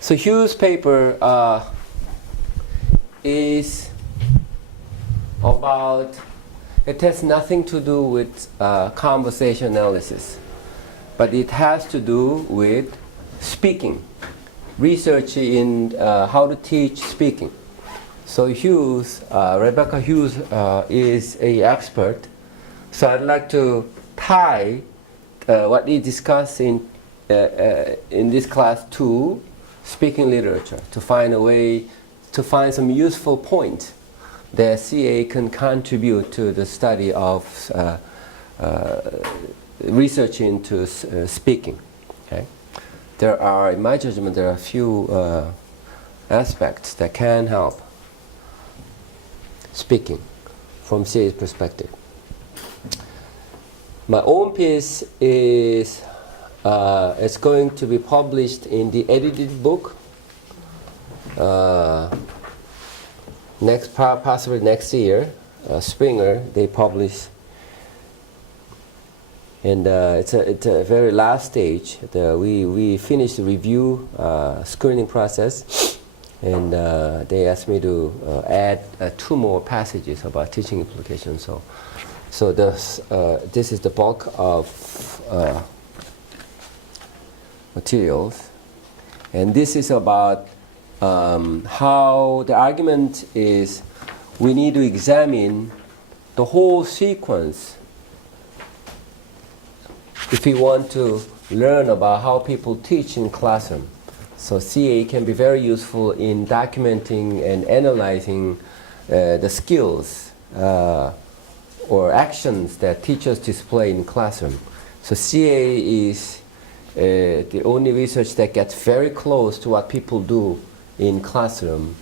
So Hughes' paper is about, it has nothing to do with conversation analysis, but it has to do with speaking, research in how to teach speaking. So Hughes, Rebecca Hughes is an expert. So I'd like to tie what we discuss in this class to speaking literature, to find a way, to find some useful point that CA can contribute to the study of research into speaking. Okay? There are, in my judgment, there are a few aspects that can help speaking from CA's perspective. My own piece is it's going to be published in the edited book possibly next year. Springer, they publish, and it's a very last stage. We finished the review screening process, and they asked me to add 2 more passages about teaching implications. So this is the bulk of materials, and this is about how the argument is we need to examine the whole sequence if we want to learn about how people teach in classroom. So CA can be very useful in documenting and analyzing the skills or actions that teachers display in classroom. So CA is the only research that gets very close to what people do in classroom.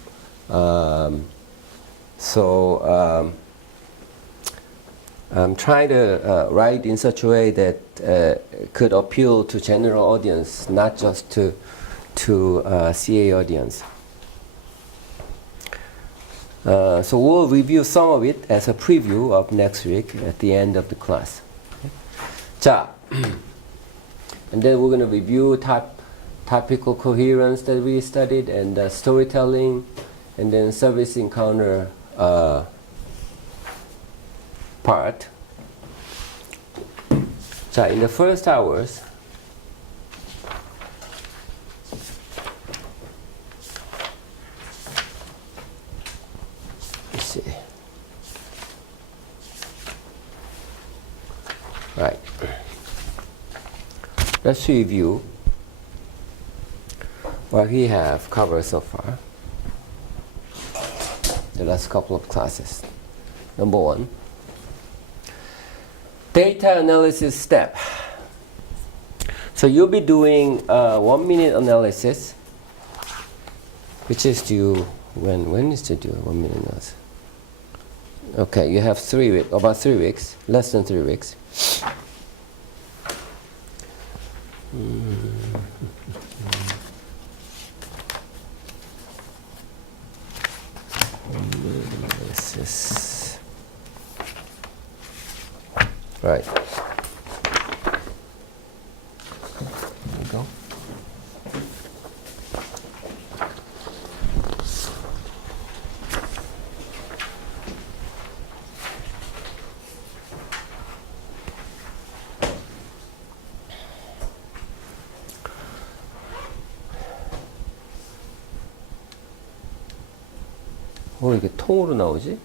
I'm trying to write in such a way that could appeal to general audience, not just to CA audience. So we'll review some of it as a preview of next week at the end of the class. 자, and then we're going to review topical coherence that we studied, and storytelling, and then service encounter part. 자, in the first hours, let's see. Right. Let's review what we have covered so far, the last couple of classes. Number 1, data analysis step. So you'll be doing 1-minute analysis, which is due, when is it due, 1 minute analysis? Okay, you have 3 weeks, about 3 weeks, less than 3 weeks. Analysis. Right. There we go. 이게 통으로 나오지?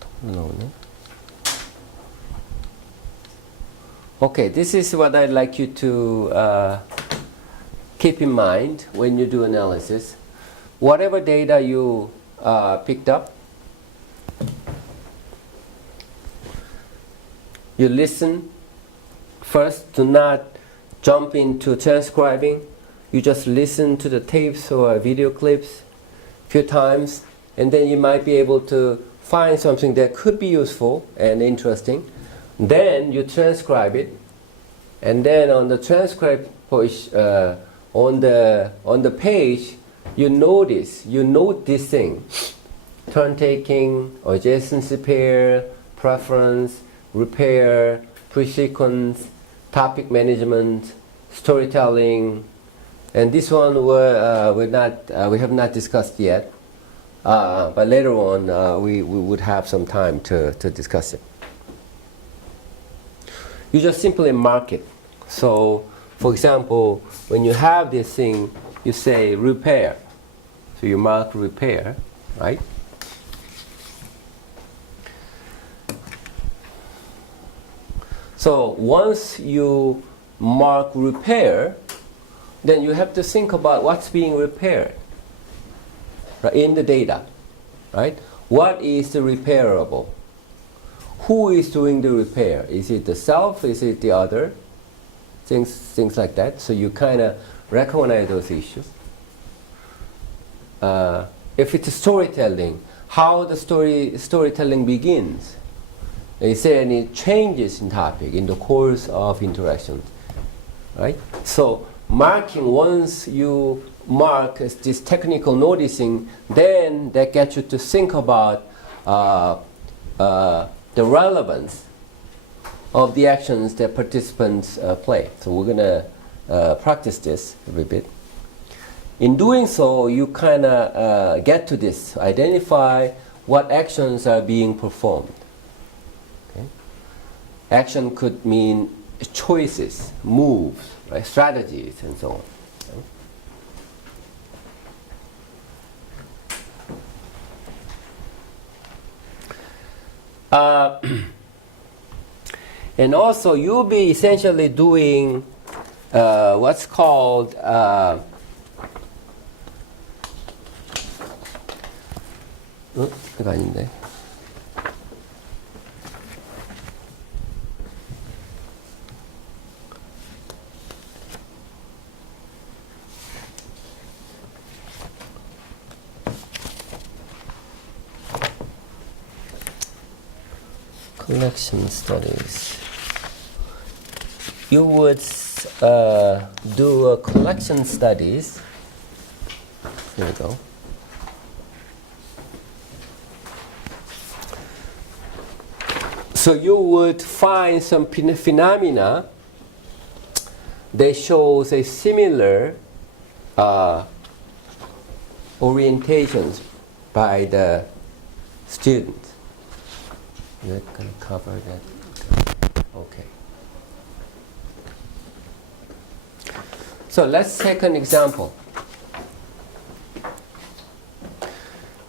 통으로 나오네. Okay, this is what I'd like you to keep in mind when you do analysis. Whatever data you picked up, you listen first. Do not jump into transcribing. You just listen to the tapes or video clips a few times, and then you might be able to find something that could be useful and interesting. Then you transcribe it, and then on the transcript on the page, you note this thing: turn taking, adjacency pair, preference, repair, pre-sequence, topic management, storytelling, and this one we have not discussed yet. But later on, we would have some time to discuss it. You just simply mark it. So, for example, when you have this thing, you say repair. So you mark repair, right? So once you mark repair, then you have to think about what's being repaired, right, in the data, right? What is the repairable? Who is doing the repair? Is it the self? Is it the other? Things like that. So you kind of recognize those issues. If it's storytelling, how the storytelling begins. Is there any changes in topic in the course of interaction, right? So marking, once you mark this technical noticing, then that gets you to think about the relevance of the actions that participants play. So we're going to practice this a little bit. In doing so, you kind of get to this, identify what actions are being performed. Okay? Action could mean choices, moves, right? Strategies, and so on. And also, you'll be essentially doing what's called 이거 아닌데. Collection studies. You would do a collection studies. Here we go. So you would find some phenomena that shows a similar orientations by the student. You're going to cover that. Okay. So let's take an example.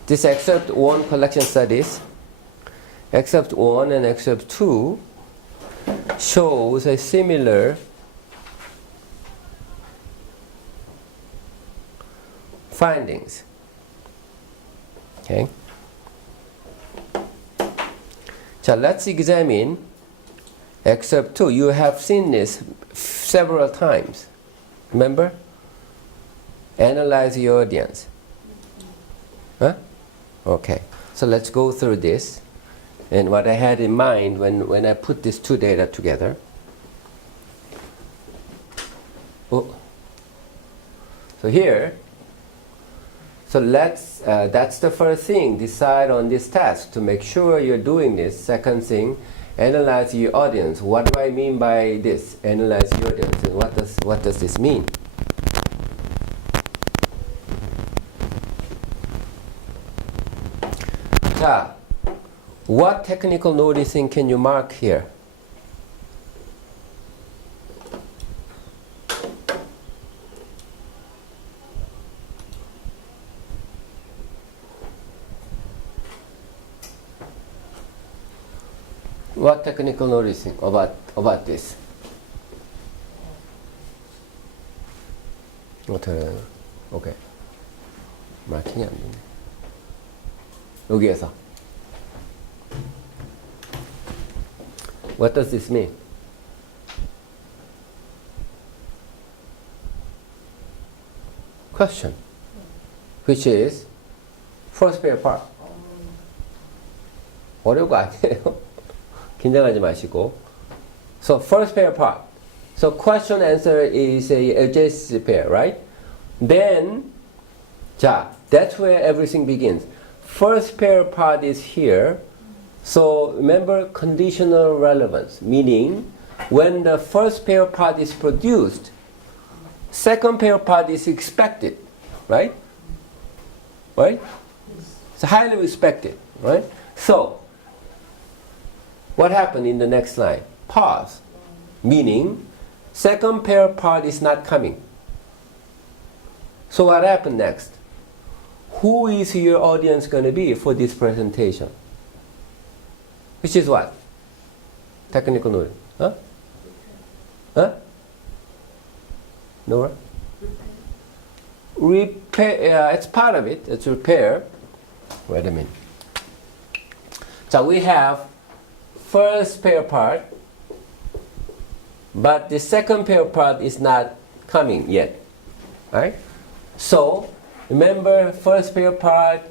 This excerpt 1 collection studies, excerpt 1 and excerpt 2 shows a similar findings. Okay. So let's examine excerpt 2. You have seen this several times. Remember? Analyze your audience. Huh? Okay. So let's go through this. And what I had in mind when I put these two data together. Oh. So here, so let's, that's the first thing, decide on this task to make sure you're doing this. Second thing, analyze your audience. What do I mean by this? Analyze your audience. And what does this mean? 자, what technical noticing can you mark here? What technical noticing about this? Okay. 마킹이 안 되네. 여기에서. What does this mean? Question, which is first pair part. 어려운 거 아니에요? 긴장하지 마시고. So first pair part. So question answer is a adjacent pair, right? Then, 자, that's where everything begins. First pair part is here. So remember conditional relevance, meaning when the first pair part is produced, second pair part is expected, right? Right? It's highly respected, right? So, what happened in the next line? Pause. Meaning, second pair part is not coming. So what happened next? Who is your audience going to be for this presentation? Which is what? Technical knowledge. Huh? Huh? Nora? Repair. It's part of it. It's repair. Wait a minute. So we have first pair part, but the second pair part is not coming yet. Right? So remember, first pair part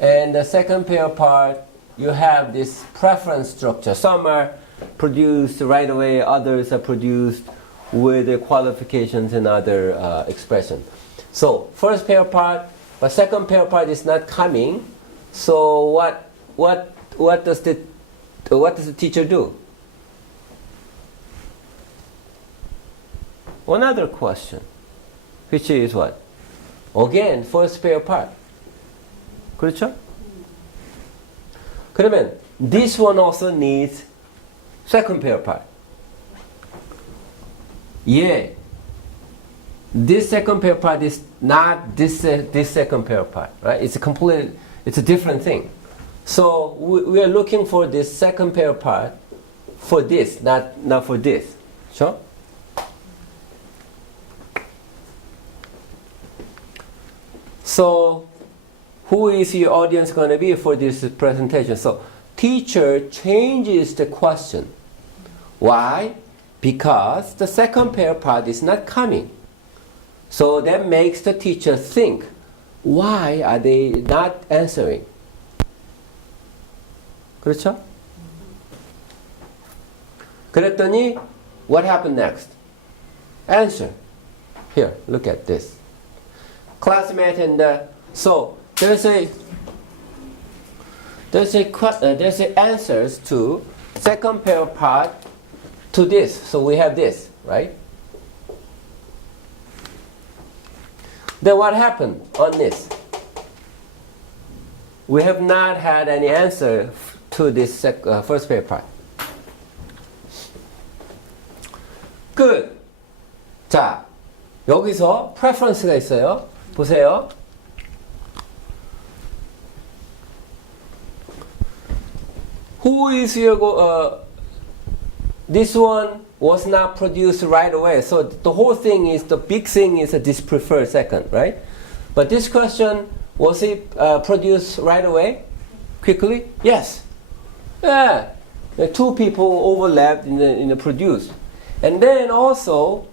and the second pair part, you have this preference structure. Some are produced right away, others are produced with the qualifications and other expression. So first pair part, but second pair part is not coming. So what does the teacher do? Another question, which is what? Again, first pair part. 그렇죠? 그러면 this one also needs second pair part. Yeah. This second pair part is not this second pair part, right? It's a different thing. So we are looking for this second pair part for this, not for this. Sure? So, who is your audience going to be for this presentation? So, teacher changes the question. Why? Because the second pair part is not coming. So that makes the teacher think, why are they not answering? 그렇죠? 그랬더니, what happened next? Answer. Here, look at this. Classmate and so there's answers to second pair part to this. So we have this, right? Then what happened on this? We have not had any answer to this first pair part. Good. 자, 여기서 preference가 있어요. 보세요. Who is your this one was not produced right away. So the whole thing is, the big thing is this preferred second, right? But this question, was it produced right away? Quickly? Yes. Yeah. The two people overlapped in the produce. And then also,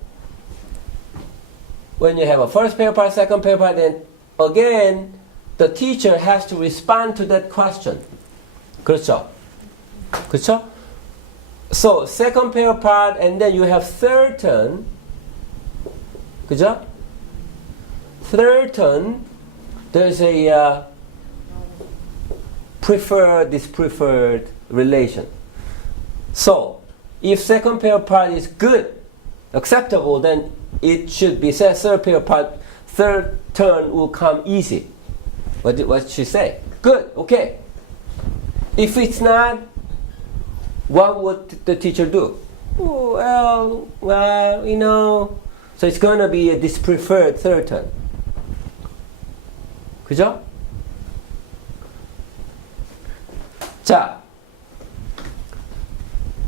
when you have a first pair part, second pair part, then again, the teacher has to respond to that question. 그렇죠? 그렇죠? So, second pair part, and then you have third turn. 그죠? Third turn, there's a preferred, dispreferred relation. So, if second pair part is good, acceptable, then it should be said third pair part, third turn will come easy. What did she say? Good, okay. If it's not, what would the teacher do? Oh, well, you know. So it's going to be a dispreferred third turn. 그죠? 자,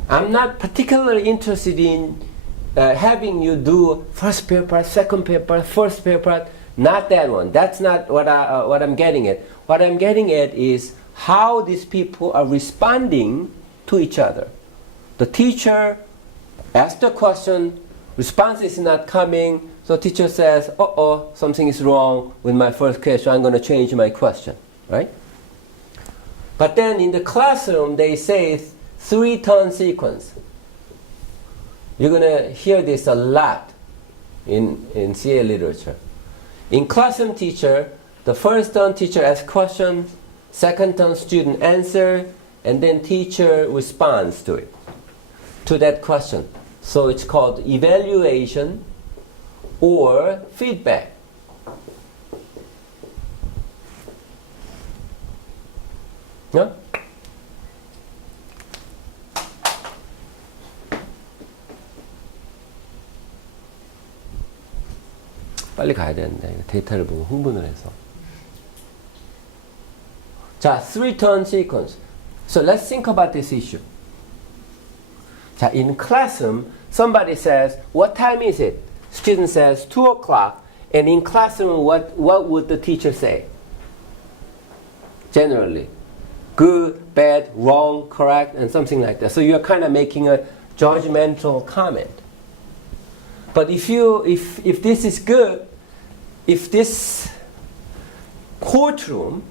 I'm not particularly interested in having you do first pair part, second pair part, first pair part. Not that one. That's not what I'm getting at. What I'm getting at is how these people are responding to each other. The teacher asks the question, response is not coming, so teacher says, something is wrong with my first question, I'm going to change my question, right? But then in the classroom, they say 3-turn sequence. You're going to hear this a lot in CA literature. In classroom teacher, the first turn teacher asks question, second turn student answer, and then teacher responds to it. to that question. So it's called evaluation or feedback. Yeah? 빨리 가야 되는데 데이터를 보고 흥분을 해서. 자, 3-turn sequence. So let's think about this issue. 자, in classroom, somebody says, what time is it? Student says 2 o'clock. And in classroom, what would the teacher say? Generally, good, bad, wrong, correct, and something like that. So you're kind of making a judgmental comment. But if this is good, if this courtroom,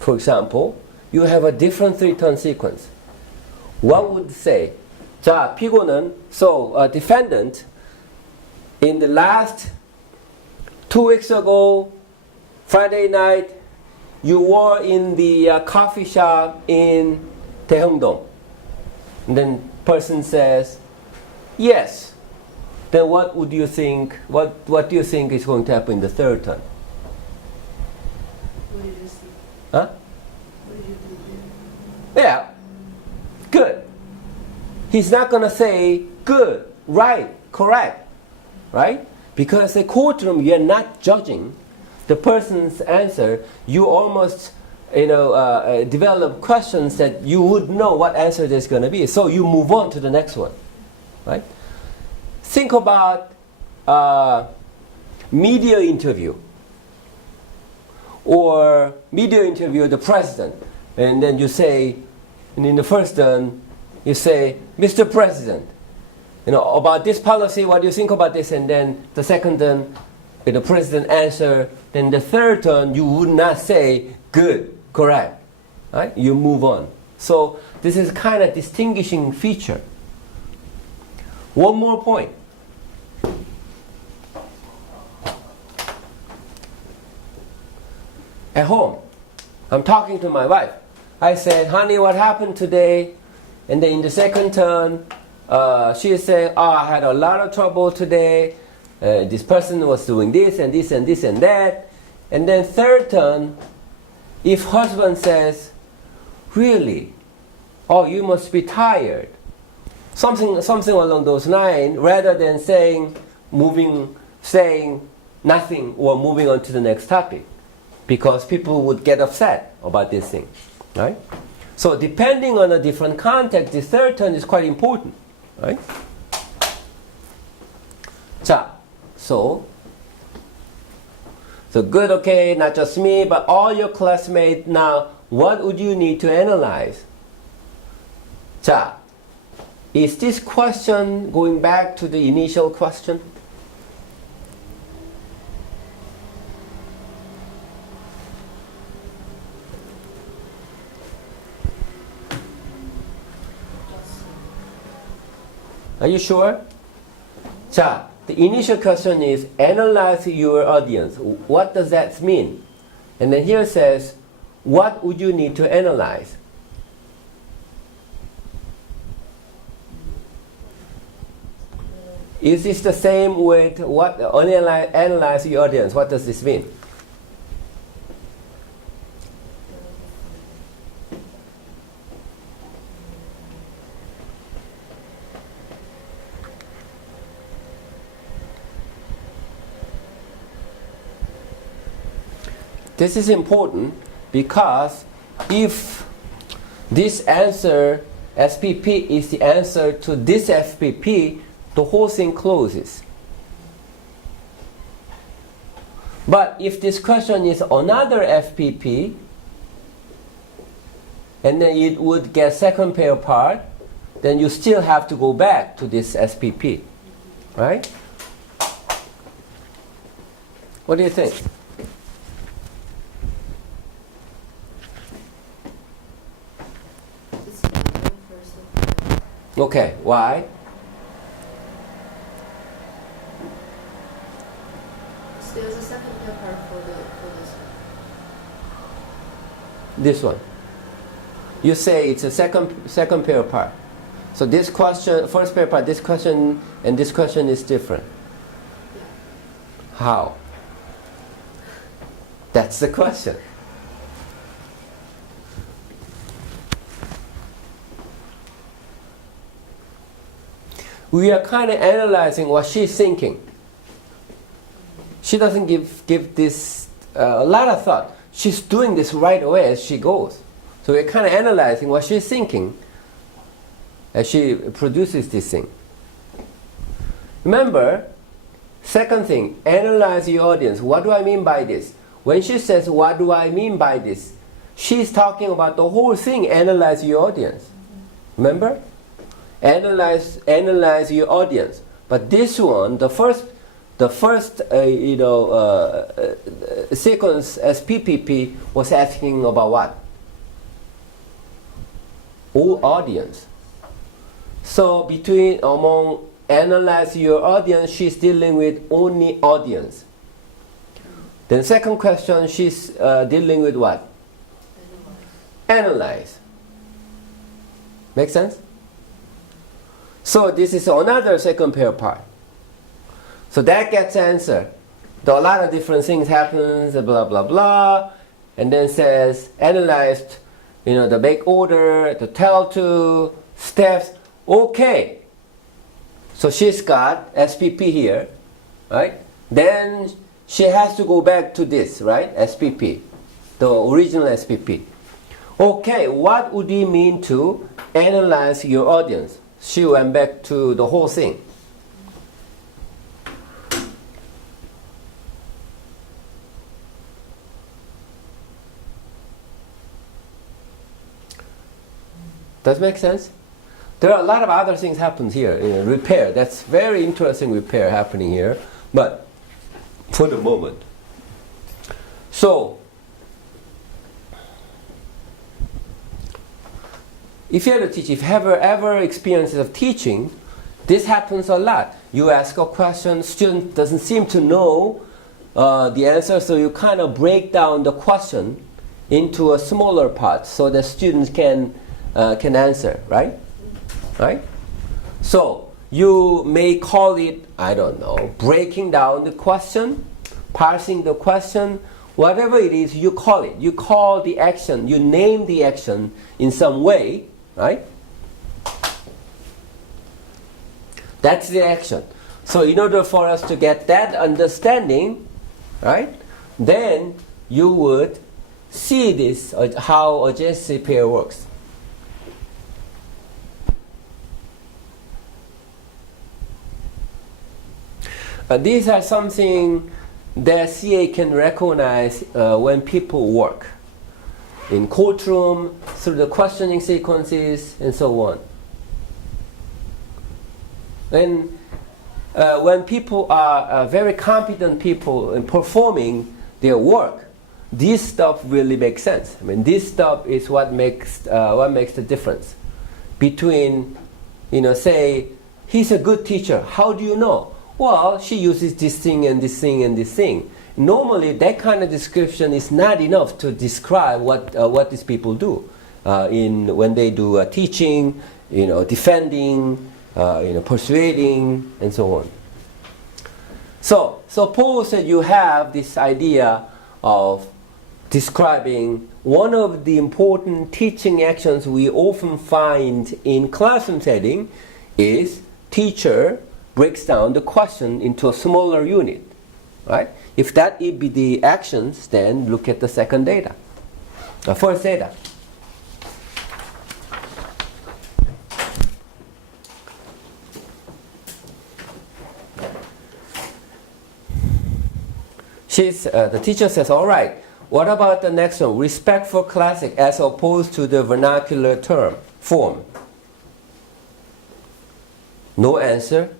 for example, you have a different 3-turn sequence, what would say? 자, 피고는, so a defendant, in the last 2 weeks ago, Friday night, you were in the coffee shop in Daeheungdong. And then person says, yes. Then what would you think? What do you think is going to happen in the 3rd turn? What did you see? Huh? What did you do? Yeah. Good. He's not going to say good, right, correct, right? Because in the courtroom, you're not judging the person's answer. You almost, develop questions that you would know what answer there's going to be. So you move on to the next one, right? Think about media interview or media interview the president, and then you say, and in the first turn, you say, Mr. President, about this policy, what do you think about this? And then the second turn, the president answer. Then the 3rd turn, you would not say good, correct, right? You move on. So this is kind of distinguishing feature. One more point. At home, I'm talking to my wife. I said, honey, what happened today? And then in the second turn, she said, I had a lot of trouble today. This person was doing this and this and this and that. And then 3rd turn, if husband says, really? Oh, you must be tired. Something along those lines, rather than saying nothing or moving on to the next topic. Because people would get upset about this thing, right? So depending on a different context, the 3rd turn is quite important, right? So good, okay, not just me, but all your classmates. Now, what would you need to analyze? 자, is this question going back to the initial question? Are you sure? 자, the initial question is analyze your audience. What does that mean? And then here it says, what would you need to analyze? Is this the same with what analyze your audience? What does this mean? This is important because if this answer, SPP, is the answer to this FPP, the whole thing closes. But if this question is another FPP, and then it would get second pair part, then you still have to go back to this SPP, right? What do you think? Okay, why? So there's a second pair part for this one. This one. You say it's a second pair part. So this question, first paper, this question and this question is different. How? That's the question. We are kind of analyzing what she's thinking. She doesn't give this a lot of thought. She's doing this right away as she goes. So we're kind of analyzing what she's thinking as she produces this thing. Remember, second thing, analyze your audience. What do I mean by this? When she says, what do I mean by this? She's talking about the whole thing, analyze your audience. Remember? Analyze your audience. But this one, the first sequence as PPP was asking about what? All audience. So among analyze your audience, she's dealing with only audience. Then second question, she's dealing with what? Analyze. Make sense? So this is another second pair part. So that gets answered. A lot of different things happens, blah blah blah, and then says analyzed, the make order, the tell to, steps. Okay. So she's got SPP here, right? Then she has to go back to this, right? SPP, the original SPP. Okay, what would it mean to analyze your audience? She went back to the whole thing. Does it make sense? There are a lot of other things happen here. Repair, that's very interesting repair happening here. But for the moment. So, if you have to teach, if you have ever experiences of teaching, this happens a lot. You ask a question, student doesn't seem to know the answer, so you kind of break down the question into a smaller part so that students can answer, right? Right? So you may call it, I don't know, breaking down the question, parsing the question, whatever it is, you call it. You call the action, you name the action in some way, right? That's the action. So in order for us to get that understanding, right, then you would see this, how a JC pair works. These are something that CA can recognize when people work in courtroom, through the questioning sequences, and so on. And when people are very competent people in performing their work, this stuff really makes sense. I mean, this stuff is what makes the difference between, say, he's a good teacher. How do you know? Well, she uses this thing and this thing and this thing. Normally, that kind of description is not enough to describe what these people do when they do teaching, defending, persuading, and so on. So suppose that you have this idea of describing one of the important teaching actions we often find in classroom setting is teacher breaks down the question into a smaller unit, right? If that would be the actions, then look at the second data, the first data. The teacher says, all right, what about the next one? Respect for classic as opposed to the vernacular form. No answer.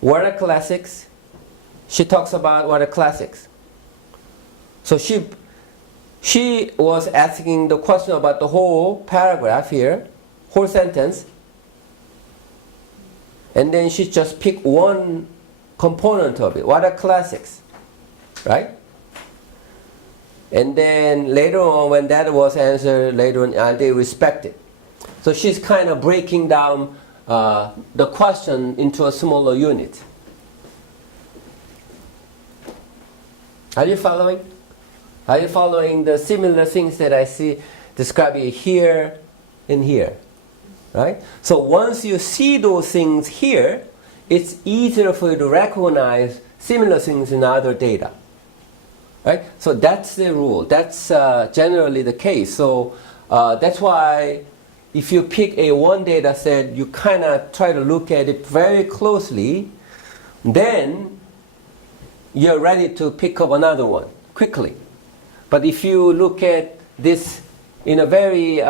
What are classics? She talks about what are classics. So she was asking the question about the whole paragraph here, whole sentence, and then she just picked one component of it. What are classics? Right? And then later on, when that was answered, later on, they respect it. So she's kind of breaking down the question into a smaller unit. Are you following? Are you following the similar things that I see describing here and here? Right? So once you see those things here, it's easier for you to recognize similar things in other data. Right? So that's the rule. That's generally the case. So that's why if you pick a one data set, you kind of try to look at it very closely, then you're ready to pick up another one quickly. But if you look at this in a very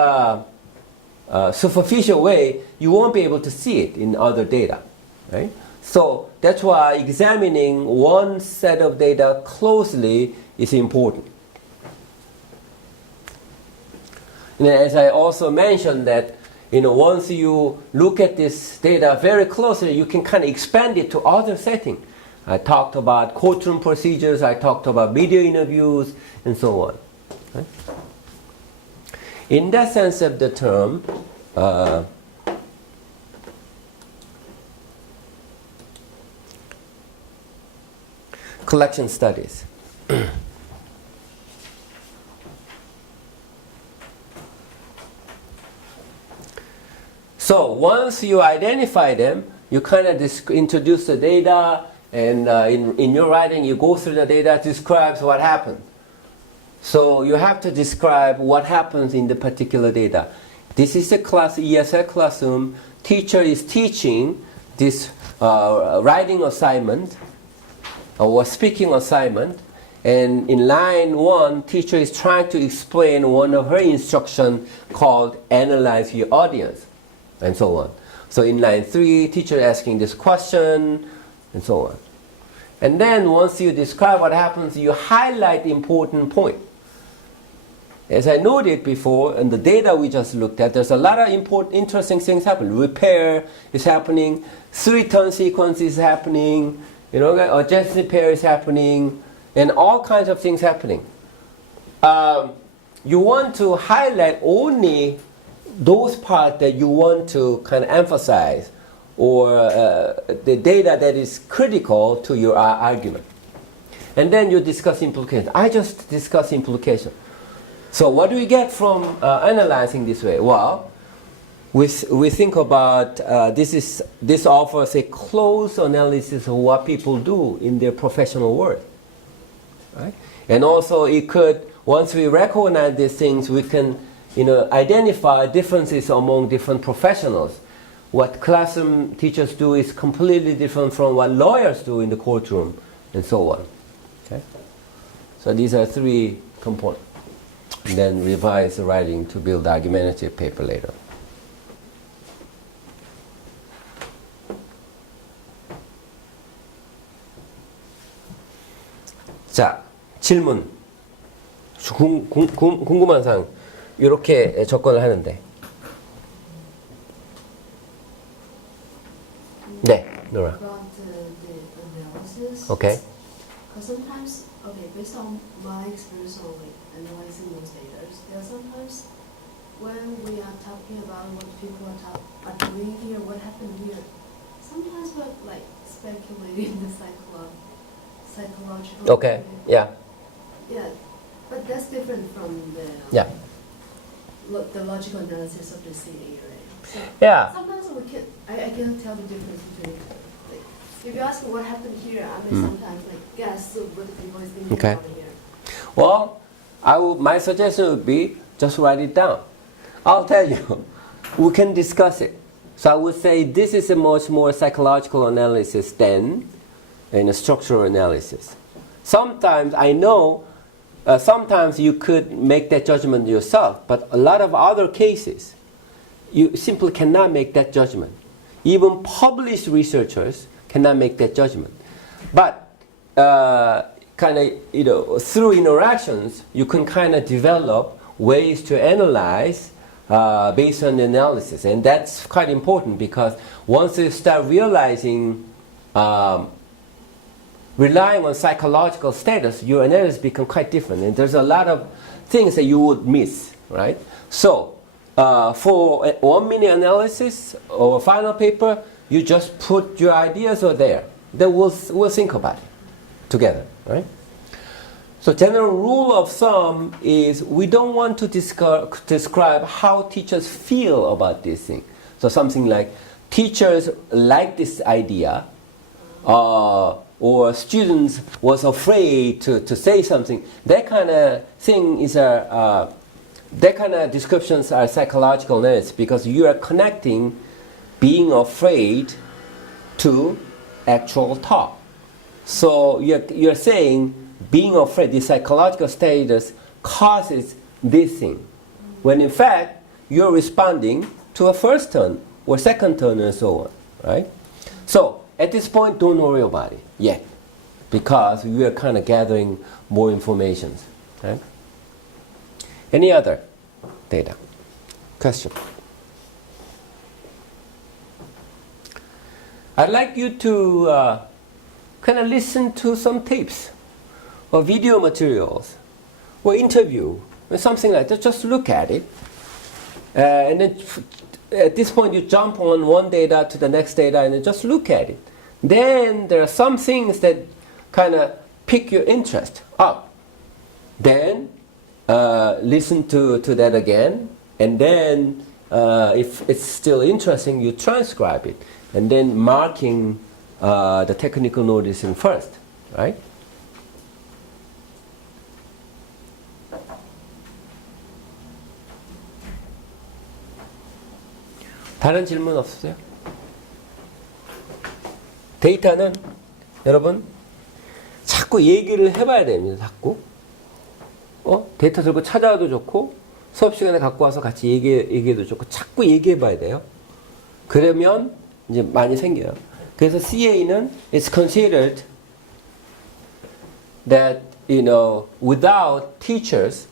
superficial way, you won't be able to see it in other data. Right? So that's why examining one set of data closely is important. And as I also mentioned that, once you look at this data very closely, you can kind of expand it to other settings. I talked about courtroom procedures, I talked about media interviews, and so on. Right? In that sense of the term, collection studies. So once you identify them, you kind of introduce the data, and in your writing you go through the data, describes what happened. So you have to describe what happens in the particular data. This is a class, ESL classroom. Teacher is teaching this writing assignment or speaking assignment, and in line 1, teacher is trying to explain one of her instructions called analyze your audience, and so on. So in line 3, teacher asking this question, and so on. And then once you describe what happens, you highlight the important point. As I noted before, in the data we just looked at, there's a lot of interesting things happening. Repair is happening, 3-turn sequence is happening, adjacent pair is happening, and all kinds of things happening. You want to highlight only those parts that you want to kind of emphasize, or the data that is critical to your argument. And then you discuss implications. I just discuss implications. So what do we get from analyzing this way? Well, we think about this offers a close analysis of what people do in their professional work. Right? And also it could, once we recognize these things, we can identify differences among different professionals. What classroom teachers do is completely different from what lawyers do in the courtroom, and so on. Okay? So these are 3 components. And then revise the writing to build argumentative paper later. 자, 질문. 궁금한 사항. 이렇게 접근을 하는데. 네, Nora. About the analysis. Okay. Because sometimes, based on my experience of analyzing those data, there are sometimes when we are talking about what people are doing here, what happened here, sometimes we're speculating the psychological. Okay. Yeah. Yeah, but that's different from the logical analysis of the city, right? So Yeah. sometimes I cannot tell the difference between. If you ask what happened here, I may sometimes guess what the people is thinking Okay. about here. Well, my suggestion would be just write it down. I'll tell you. We can discuss it. So I would say this is a much more psychological analysis than a structural analysis. Sometimes I know, sometimes you could make that judgment yourself, but a lot of other cases, you simply cannot make that judgment. Even published researchers cannot make that judgment. But through interactions, you can kind of develop ways to analyze based on the analysis. And that's quite important, because once you start realizing, relying on psychological status, your analysis becomes quite different. And there's a lot of things that you would miss, right? So for a 1-minute analysis or final paper, you just put your ideas over there. Then we'll think about it together, right? So general rule of thumb is we don't want to describe how teachers feel about this thing. So something like teachers like this idea, or students was afraid to say something. That kind of thing is that kind of descriptions are psychological analysis because you are connecting being afraid to actual talk. So you're saying being afraid, the psychological status causes this thing, when in fact you're responding to a first turn or second turn and so on, right? So at this point, don't worry about it yet, because we are kind of gathering more information. Right? Any other data? Question? I'd like you to kind of listen to some tapes or video materials or interview or something like that. Just look at it. And then at this point you jump on one data to the next data and then just look at it. Then there are some things that kind of pick your interest up. Then listen to that again, and then if it's still interesting, you transcribe it, and then marking the technical noticing first, right? 다른 질문 없으세요? 데이터는 여러분 자꾸 얘기를 해봐야 됩니다. 자꾸 데이터 들고 찾아와도 좋고 수업 시간에 갖고 와서 같이 얘기해도 좋고 자꾸 얘기해봐야 돼요. 그러면 이제 많이 생겨요. 그래서 CA는 is considered that without teachers,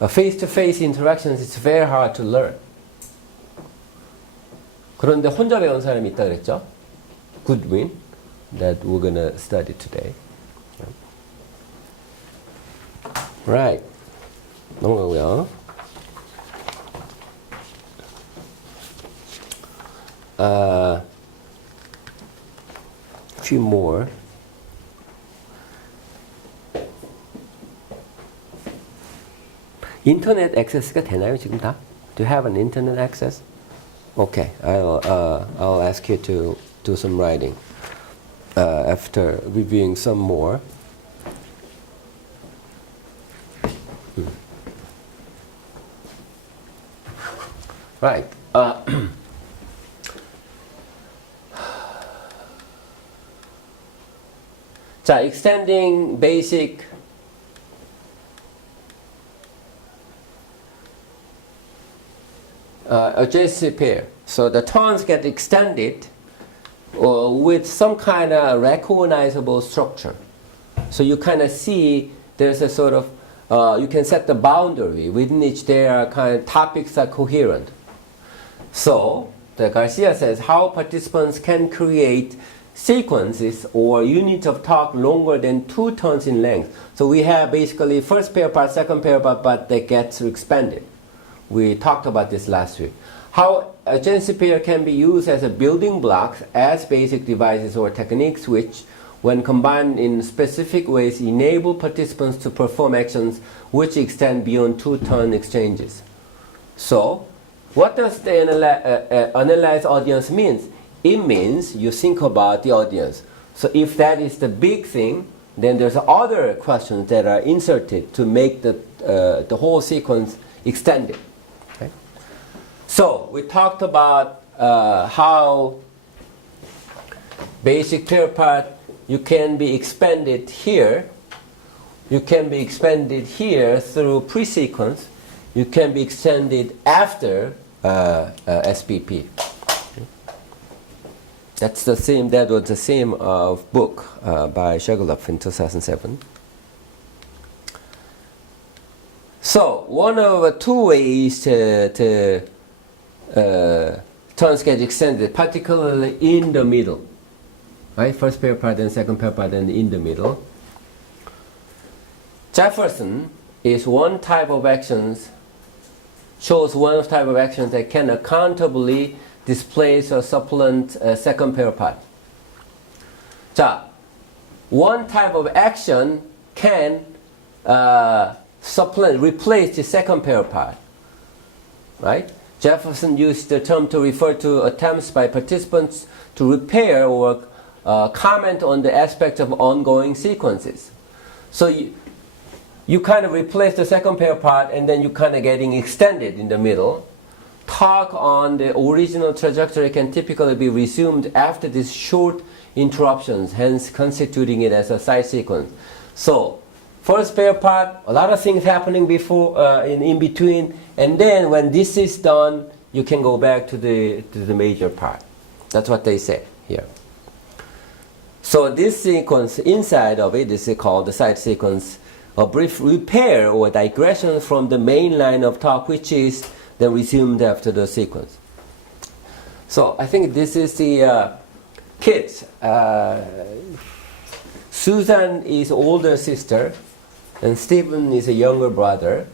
face-to-face interactions is very hard to learn. 그런데 혼자 배운 사람이 있다 그랬죠? Goodwin, that we're gonna study today. Right. 넘어가고요. Few more. 인터넷 액세스가 되나요 지금 다? Do you have an internet access? Okay, I'll ask you to do some writing after reviewing some more. Right. 자, extending basic adjacency pair. So the terms get extended with some kind of recognizable structure. So you kind of see there's a sort of, you can set the boundary within which their kind of topics are coherent. So the Garcia says how participants can create sequences or units of talk longer than 2 turns in length. So we have basically first pair part, second pair part, but that gets expanded. We talked about this last week. How adjacency pair can be used as a building blocks as basic devices or techniques which, when combined in specific ways, enable participants to perform actions which extend beyond 2-turn exchanges. So, what does the analyze audience means? It means you think about the audience. So if that is the big thing, then there's other questions that are inserted to make the whole sequence extended. Okay? So we talked about how basic pair part you can be expanded here. You can be expanded here through pre-sequence. You can be extended after SPP. That's the theme. That was the theme of book by Shogolov in 2007. So one of the 2 ways to turns get extended, particularly in the middle, right? First pair part, then second pair part, then in the middle. Jefferson is one type of actions shows one type of action that can accountably displace or supplant a second pair part. 자, one type of action can supplant, replace the second pair part. Right? Jefferson used the term to refer to attempts by participants to repair or comment on the aspect of ongoing sequences. So you kind of replace the second pair part and then you kind of getting extended in the middle. Talk on the original trajectory can typically be resumed after these short interruptions, hence constituting it as a side sequence. So first pair part, a lot of things happening before, in between, and then when this is done, you can go back to the major part. That's what they say here. So this sequence inside of it is called the side sequence, a brief repair or digression from the main line of talk, which is then resumed after the sequence. So I think this is the kids. Susan is older sister, and Stephen is a younger brother.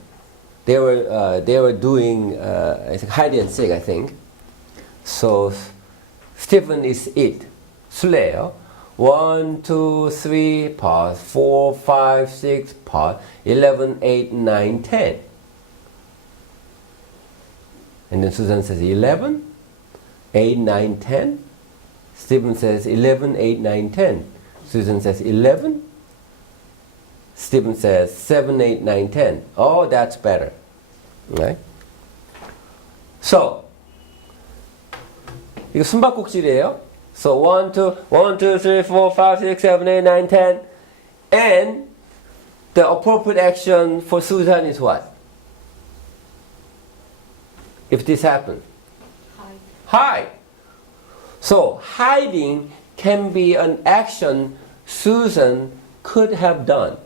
They were doing I think hide and seek, I think. So Stephen is it. 술래예요. 1, 2, 3, pause. 4, 5, 6, pause. 11, 8, 9, 10. And then Susan says 11, 8, 9, 10. Stephen says 11, 8, 9, 10. Susan says 11. Stephen says 7, 8, 9, 10. Oh, that's better. Right? So, 이거 숨바꼭질이에요. So 1, 2, 3, 4, 5, 6, 7, 8, 9, 10. And the appropriate action for Susan is what? If this happens? Hide. So hiding can be an action Susan could have done.